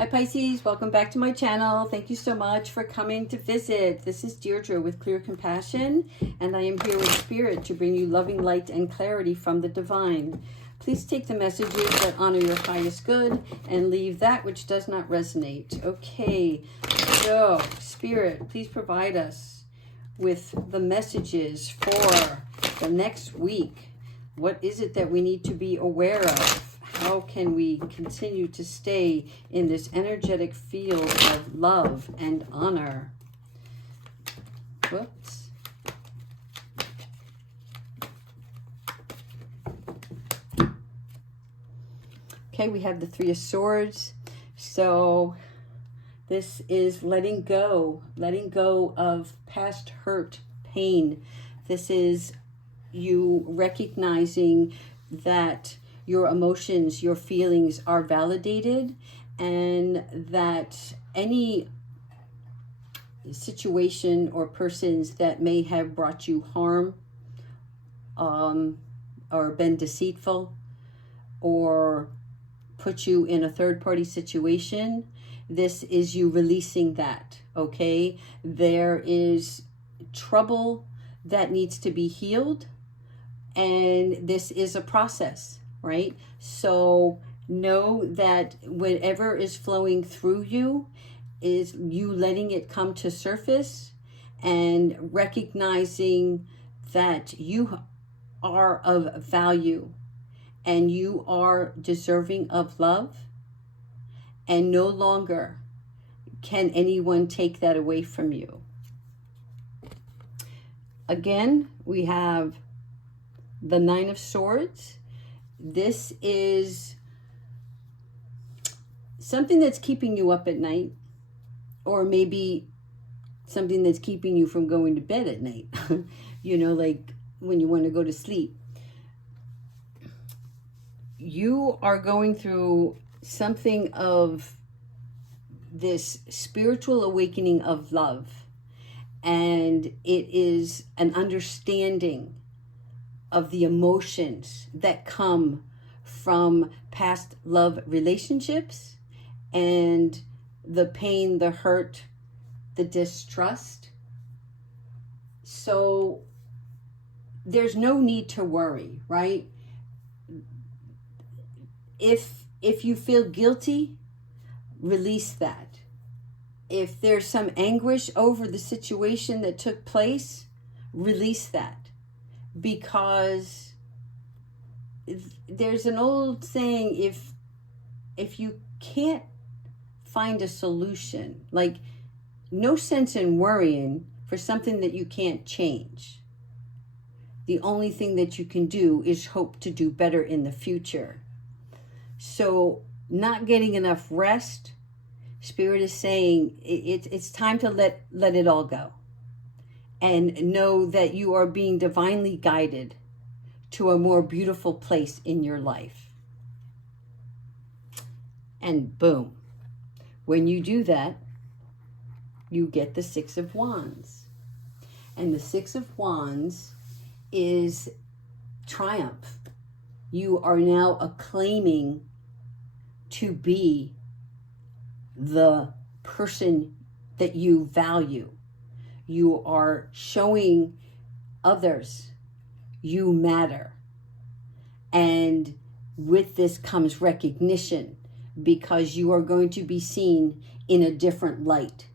Hi Pisces, welcome back to my channel. Thank you so much for coming to visit. This is Deirdre with Clear Compassion, and I am here with Spirit to bring you loving light and clarity from the divine. Please take the messages that honor your highest good and leave that which does not resonate. Okay, so Spirit, please provide us with the messages for the next week. What is it that we need to be aware of? How can we continue to stay in this energetic field of love and honor? Whoops. Okay, we have the Three of Swords. So this is letting go of past hurt, pain. This is you recognizing that your emotions, your feelings are validated, and that any situation or persons that may have brought you harm, or been deceitful, or put you in a third-party situation, this is you releasing that, okay? There is trouble that needs to be healed, and this is a process. Right? So know that whatever is flowing through you is you letting it come to surface and recognizing that you are of value and you are deserving of love, and no longer can anyone take that away from you. Again, we have the Nine of Swords. This is something that's keeping you up at night, or maybe something that's keeping you from going to bed at night. You know, like when you want to go to sleep. You are going through something of this spiritual awakening of love, and it is an understanding of the emotions that come from past love relationships and the pain, the hurt, the distrust. So there's no need to worry, right? If you feel guilty, release that. If there's some anguish over the situation that took place, release that. Because there's an old saying, if you can't find a solution, like no sense in worrying for something that you can't change. The only thing that you can do is hope to do better in the future. So not getting enough rest, Spirit is saying it's time to let it all go. And know that you are being divinely guided to a more beautiful place in your life. And boom, when you do that, you get the Six of Wands. And the Six of Wands is triumph. You are now acclaiming to be the person that you value. You are showing others you matter. And with this comes recognition, because you are going to be seen in a different light.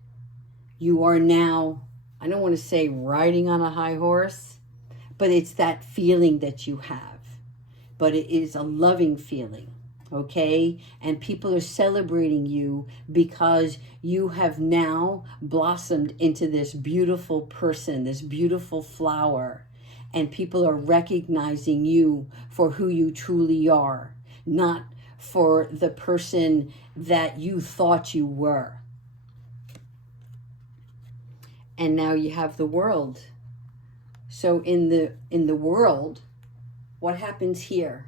You are now, I don't want to say riding on a high horse, but it's that feeling that you have. But it is a loving feeling. Okay, and people are celebrating you because you have now blossomed into this beautiful person, this beautiful flower, and people are recognizing you for who you truly are, not for the person that you thought you were. And now you have the World. So in the World, what happens here?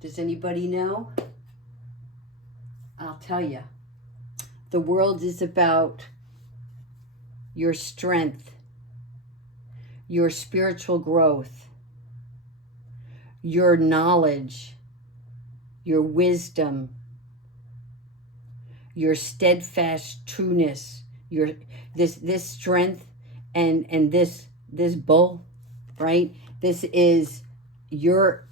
Does anybody know? I'll tell you. The World is about your strength, your spiritual growth, your knowledge, your wisdom, your steadfast trueness, your this strength, and this bull, right? This is you're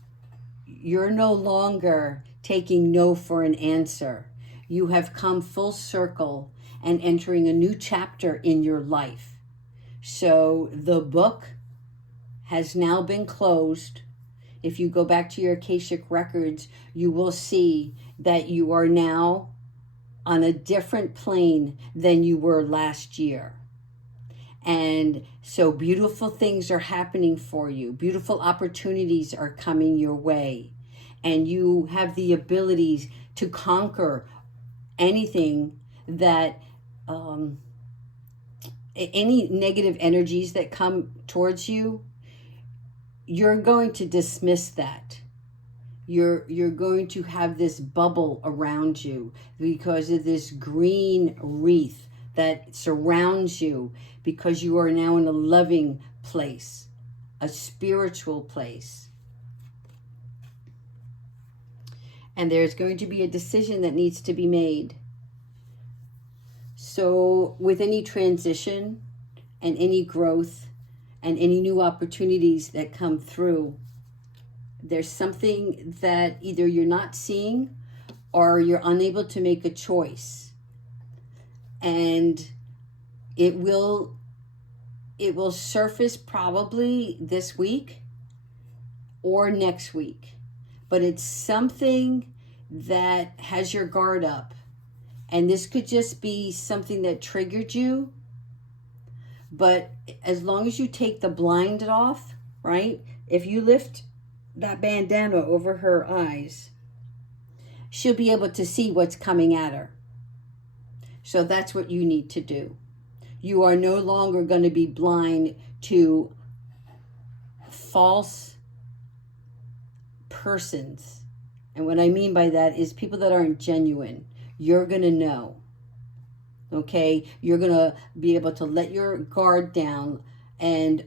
no longer taking no for an answer. You have come full circle and entering a new chapter in your life. So the book has now been closed. If you go back to your Akashic records, you will see that you are now on a different plane than you were last year. And so beautiful things are happening for you. Beautiful opportunities are coming your way. And you have the abilities to conquer anything that, any negative energies that come towards you, you're going to dismiss that. You're going to have this bubble around you because of this green wreath that surrounds you, because you are now in a loving place, a spiritual place. And there's going to be a decision that needs to be made. So with any transition and any growth and any new opportunities that come through, there's something that either you're not seeing or you're unable to make a choice. And it will surface probably this week or next week. But it's something that has your guard up. And this could just be something that triggered you. But as long as you take the blind off, right? If you lift that bandana over her eyes, she'll be able to see what's coming at her. So that's what you need to do. You are no longer going to be blind to false persons. And what I mean by that is people that aren't genuine. You're going to know. Okay? You're going to be able to let your guard down and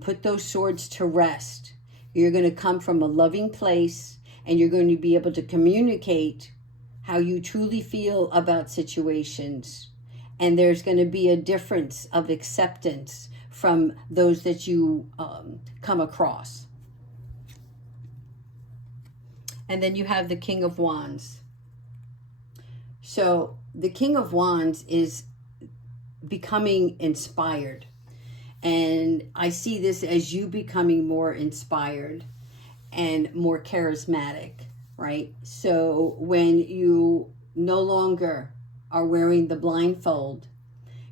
put those swords to rest. You're going to come from a loving place, and you're going to be able to communicate how you truly feel about situations. And there's going to be a difference of acceptance from those that you come across. And then you have the King of Wands. So the King of Wands is becoming inspired. And I see this as you becoming more inspired and more charismatic, right? So when you no longer are wearing the blindfold,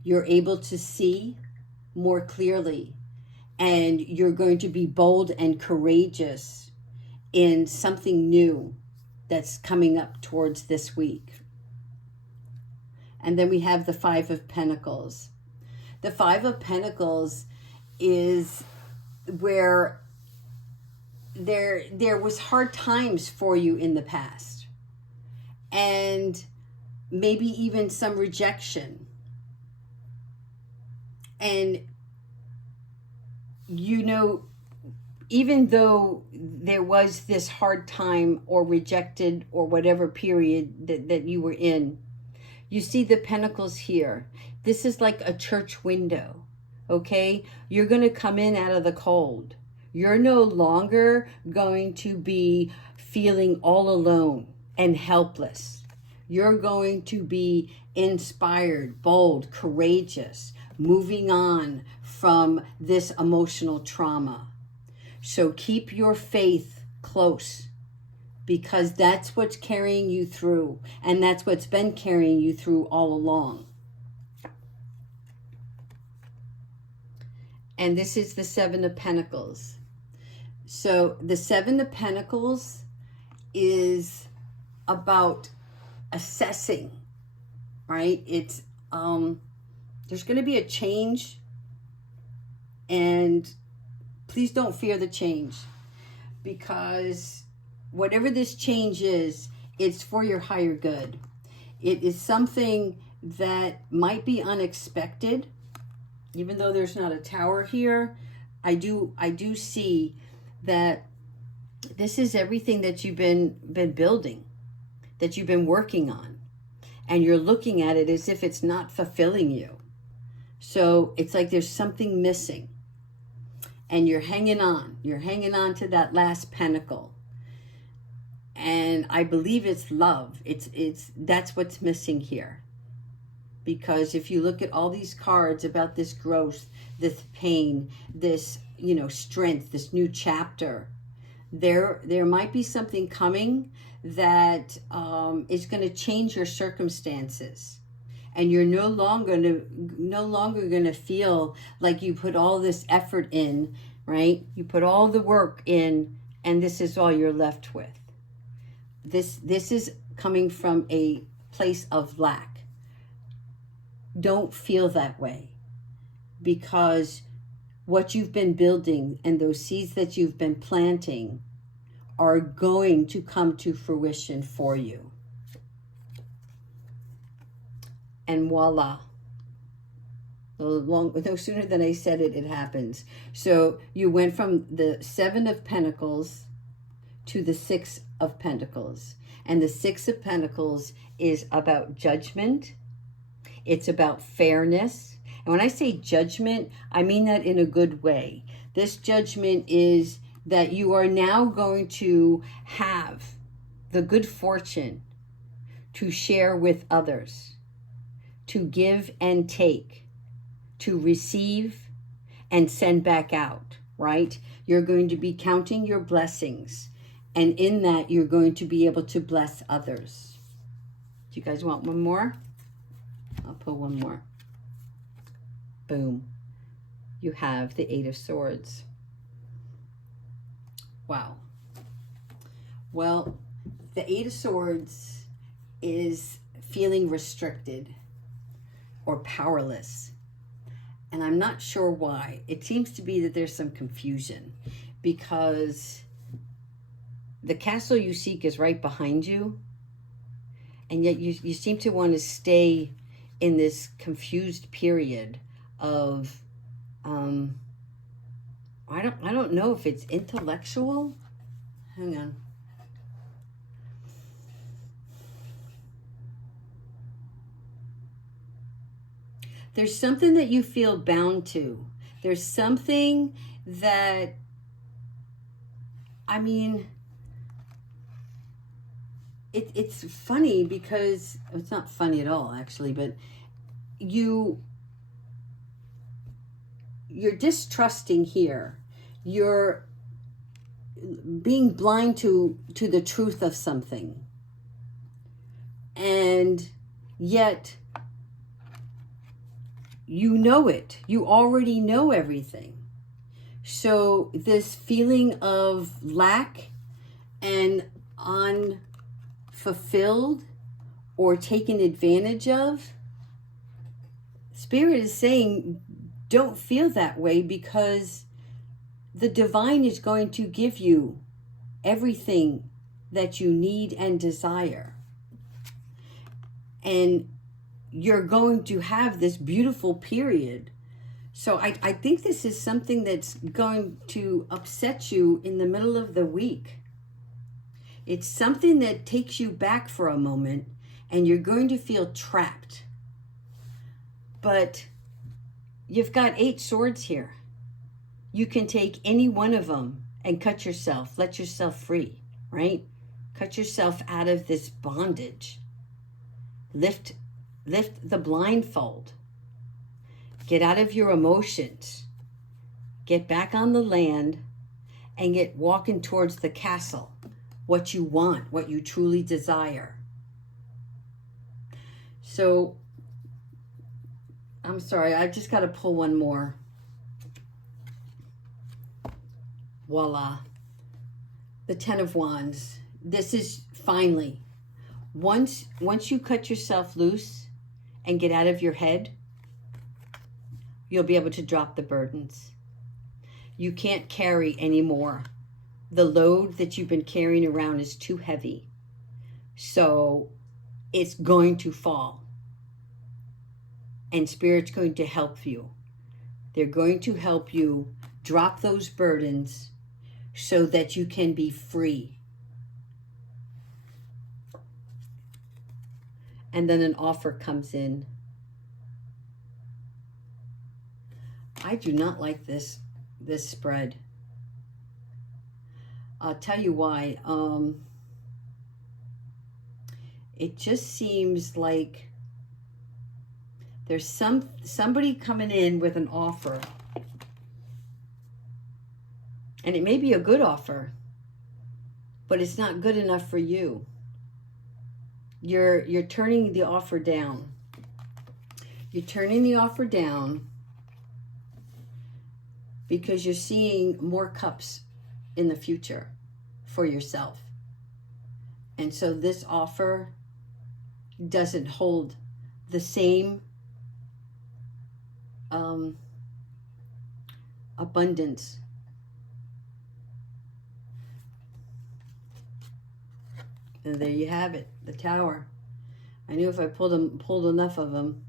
you're able to see more clearly, and you're going to be bold and courageous in something new that's coming up towards this week. And then we have the Five of Pentacles. The Five of Pentacles is where there was hard times for you in the past, and maybe even some rejection. And you know, even though there was this hard time or rejected or whatever period that you were in, you see the pentacles here. This is like a church window, okay? You're going to come in out of the cold. You're no longer going to be feeling all alone and helpless. You're going to be inspired, bold, courageous, moving on from this emotional trauma. So keep your faith close, because that's what's carrying you through, and that's what's been carrying you through all along. And this is the Seven of Pentacles. So the Seven of Pentacles is about assessing, right? It's there's going to be a change, and please don't fear the change, because whatever this change is, it's for your higher good. It is something that might be unexpected. Even though there's not a tower here, I do see that this is everything that you've been building, that you've been working on. and you're looking at it as if it's not fulfilling you. So it's like there's something missing, and you're hanging on to that last pentacle. And I believe it's love. It's that's what's missing here. Because if you look at all these cards about this growth, this pain, this, strength, this new chapter, there might be something coming that is going to change your circumstances. And you're no longer going to feel like you put all this effort in, right? You put all the work in, and this is all you're left with. This is coming from a place of lack. Don't feel that way, because what you've been building and those seeds that you've been planting are going to come to fruition for you. And voila. No sooner than I said it, it happens. So you went from the 7 of Pentacles to the 6 of Pentacles. And the 6 of Pentacles is about judgment. It's about fairness. And when I say judgment, I mean that in a good way. This judgment is that you are now going to have the good fortune to share with others, to give and take, to receive and send back out, right? You're going to be counting your blessings. And in that, you're going to be able to bless others. Do you guys want one more? I'll pull one more. Boom. You have the 8 of Swords. Wow. Well, the 8 of Swords is feeling restricted or powerless. And I'm not sure why. It seems to be that there's some confusion, because the castle you seek is right behind you, and yet you seem to want to stay in this confused period of I don't know if it's intellectual. Hang on. There's something that you feel bound to. There's something that, I mean, it's funny because it's not funny at all, actually, but you're distrusting here. You're being blind to the truth of something. And yet you know it. You already know everything. So this feeling of lack and unfulfilled or taken advantage of, Spirit is saying, don't feel that way, because the divine is going to give you everything that you need and desire. And you're going to have this beautiful period. So I think this is something that's going to upset you in the middle of the week. It's something that takes you back for a moment, and you're going to feel trapped. But you've got 8 swords here. You can take any one of them and cut yourself, let yourself free, right? Cut yourself out of this bondage. Lift the blindfold. Get out of your emotions. Get back on the land and get walking towards the castle. What you want, what you truly desire. So, I'm sorry, I've just got to pull one more. Voila. The 10 of Wands. This is finally, once you cut yourself loose and get out of your head, you'll be able to drop the burdens. You can't carry anymore. The load that you've been carrying around is too heavy. So it's going to fall. And Spirit's going to help you. They're going to help you drop those burdens so that you can be free. and then an offer comes in. I do not like this spread. I'll tell you why. It just seems like there's somebody coming in with an offer, and it may be a good offer, but it's not good enough for you. You're turning the offer down. You're turning the offer down because you're seeing more cups in the future for yourself. And so this offer doesn't hold the same abundance. And there you have it, the Tower. I knew if I pulled enough of them.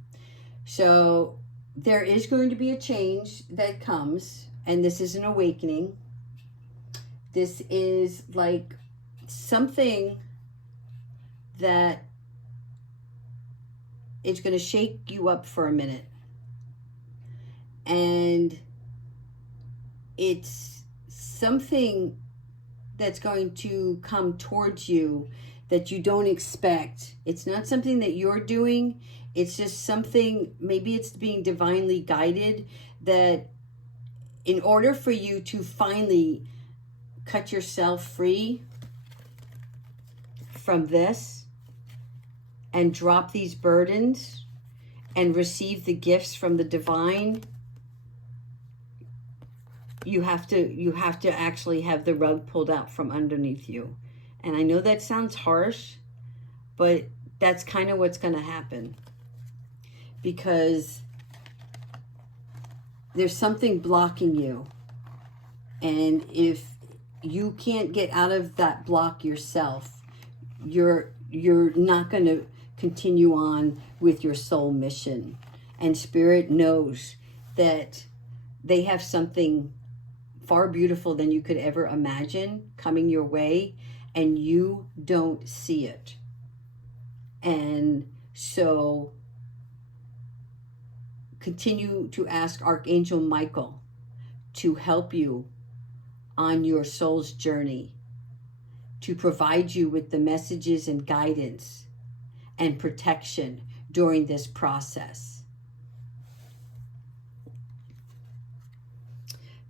So there is going to be a change that comes, and this is an awakening. This is like something that is going to shake you up for a minute. And it's something that's going to come towards you that you don't expect. It's not something that you're doing. It's just something, maybe it's being divinely guided, that in order for you to finally cut yourself free from this and drop these burdens and receive the gifts from the divine, you have to actually have the rug pulled out from underneath you. And I know that sounds harsh, but that's kind of what's going to happen, because there's something blocking you. And if you can't get out of that block yourself, you're not going to continue on with your soul mission. And Spirit knows that they have something far beautiful than you could ever imagine coming your way, and you don't see it. And so continue to ask Archangel Michael to help you on your soul's journey, to provide you with the messages and guidance and protection during this process.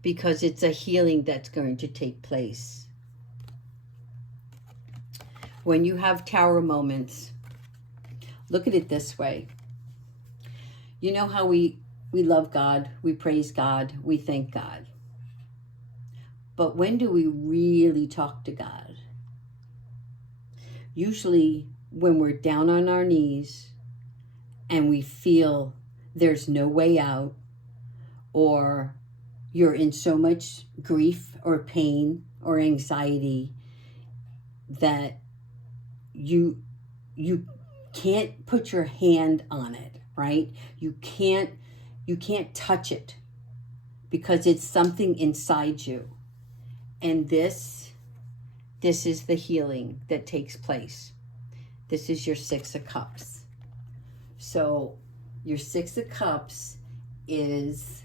Because it's a healing that's going to take place. When you have Tower moments, look at it this way. You know how we love God, we praise God, we thank God. But when do we really talk to God? Usually when we're down on our knees and we feel there's no way out, or you're in so much grief or pain or anxiety that you can't put your hand on it, right? You can't touch it because it's something inside you. And this is the healing that takes place. This is your Six of Cups. So your Six of Cups is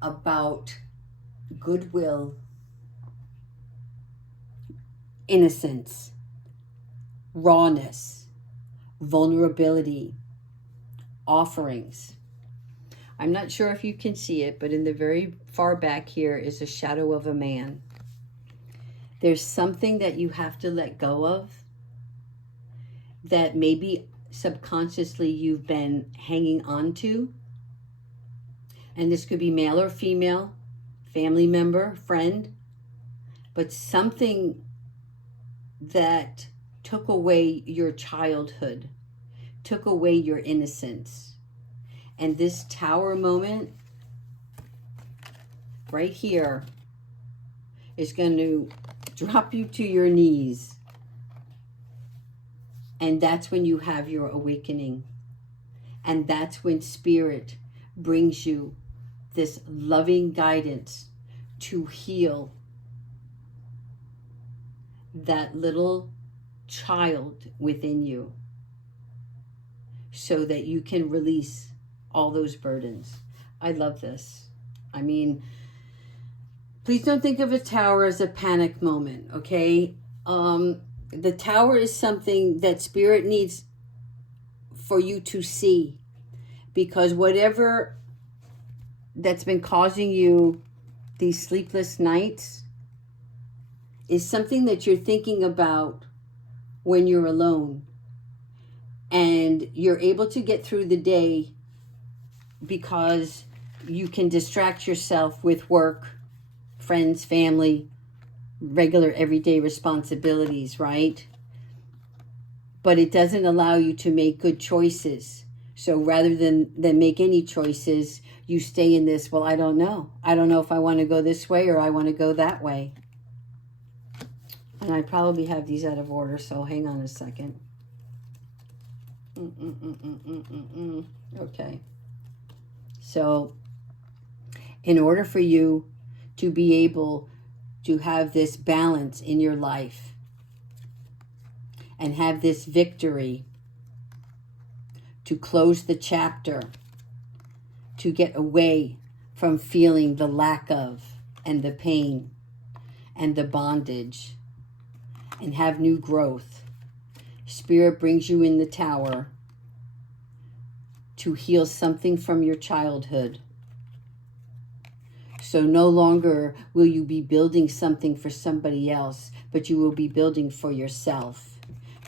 about goodwill, innocence, rawness, vulnerability, offerings. I'm not sure if you can see it, but in the very far back here is a shadow of a man. There's something that you have to let go of that maybe subconsciously you've been hanging on to. And this could be male or female, family member, friend, but something that took away your childhood, took away your innocence. And this Tower moment right here is going to drop you to your knees. And that's when you have your awakening. And that's when Spirit brings you this loving guidance to heal that little child within you. so that you can release all those burdens. I love this. I mean, please don't think of a tower as a panic moment, okay? The tower is something that Spirit needs for you to see, because whatever that's been causing you these sleepless nights is something that you're thinking about when you're alone, and you're able to get through the day because you can distract yourself with work, friends, family, regular everyday responsibilities, right? But it doesn't allow you to make good choices. So rather than make any choices, you stay in this, well, I don't know. I don't know if I want to go this way or I want to go that way. And I probably have these out of order, so hang on a second. Okay. So in order for you to be able to have this balance in your life and have this victory, to close the chapter, to get away from feeling the lack of and the pain and the bondage, and have new growth, Spirit brings you in the tower to heal something from your childhood. So no longer will you be building something for somebody else, but you will be building for yourself.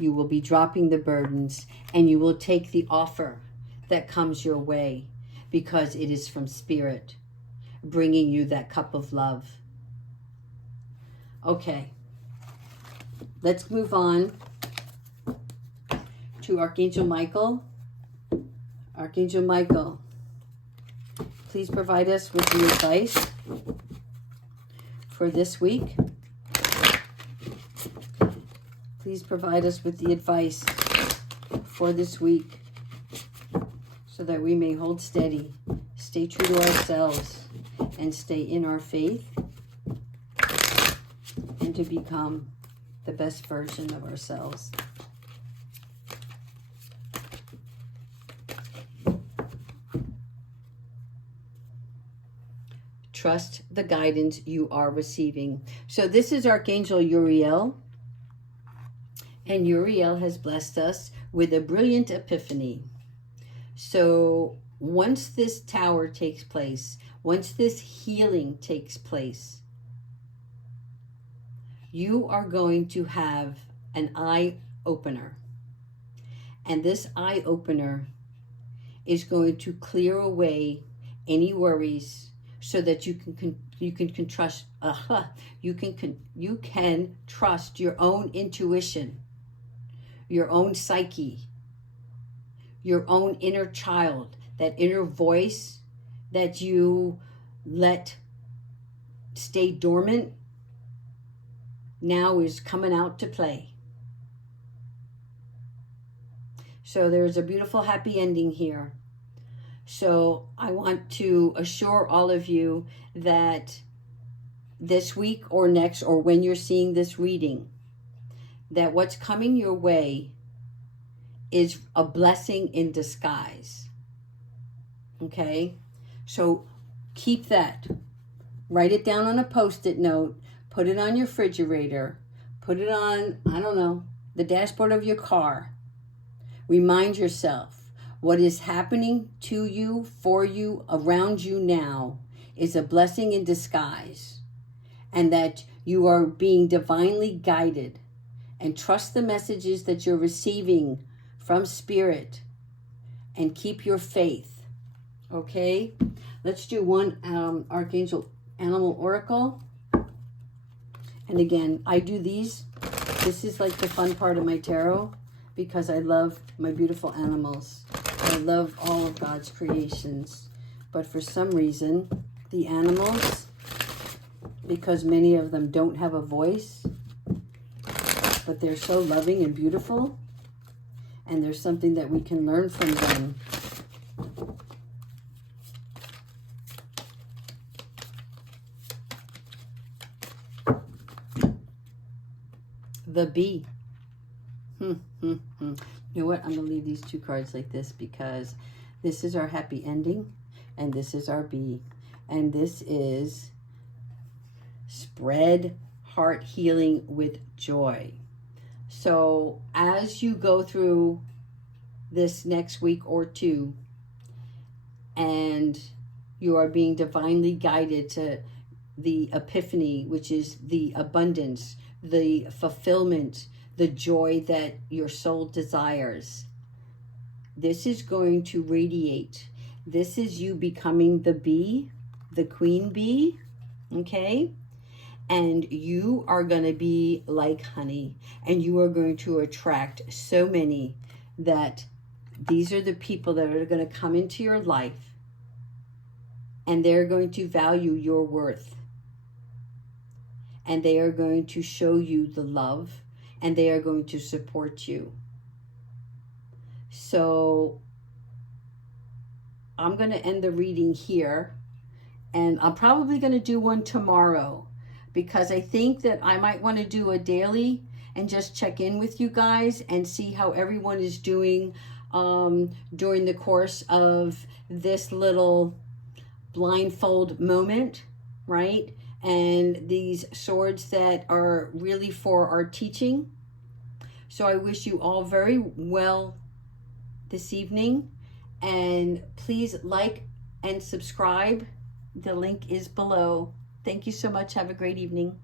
You will be dropping the burdens, and you will take the offer that comes your way, because it is from Spirit, bringing you that cup of love. Okay, let's move on to Archangel Michael. Archangel Michael, please provide us with the advice for this week. Please provide us with the advice for this week so that we may hold steady, stay true to ourselves, and stay in our faith, and to become the best version of ourselves. Trust the guidance you are receiving. So this is Archangel Uriel, and Uriel has blessed us with a brilliant epiphany. So once this tower takes place, once this healing takes place, you are going to have an eye opener. And this eye opener is going to clear away any worries, so that you can trust you can trust your own intuition, your own psyche, your own inner child, that inner voice that you let stay dormant now is coming out to play. So there's a beautiful happy ending here. So I want to assure all of you that this week or next, or when you're seeing this reading, that what's coming your way is a blessing in disguise. Okay? So keep that. Write it down on a Post-it note. Put it on your refrigerator. Put it on, I don't know, the dashboard of your car. Remind yourself, what is happening to you, for you, around you now is a blessing in disguise, and that you are being divinely guided, and trust the messages that you're receiving from Spirit, and keep your faith. Okay? Let's do one Archangel Animal Oracle. And again, I do these. This is like the fun part of my tarot, because I love my beautiful animals. I love all of God's creations. But for some reason, the animals, because many of them don't have a voice, but they're so loving and beautiful, and there's something that we can learn from them. The bee. You know what? I'm going to leave these two cards like this because this is our happy ending and this is our B. And this is spread heart healing with joy. So as you go through this next week or two and you are being divinely guided to the epiphany, which is the abundance, the fulfillment, the joy that your soul desires, this is going to radiate. This is you becoming the bee, the queen bee, okay? And you are going to be like honey, and you are going to attract so many that these are the people that are going to come into your life, and they're going to value your worth, and they are going to show you the love, and they are going to support you. So I'm going to end the reading here, and I'm probably going to do one tomorrow because I think that I might want to do a daily and just check in with you guys and see how everyone is doing during the course of this little blindfold moment, right? And these swords that are really for our teaching. So I wish you all very well this evening, and please like and subscribe. The link is below. Thank you so much. Have a great evening.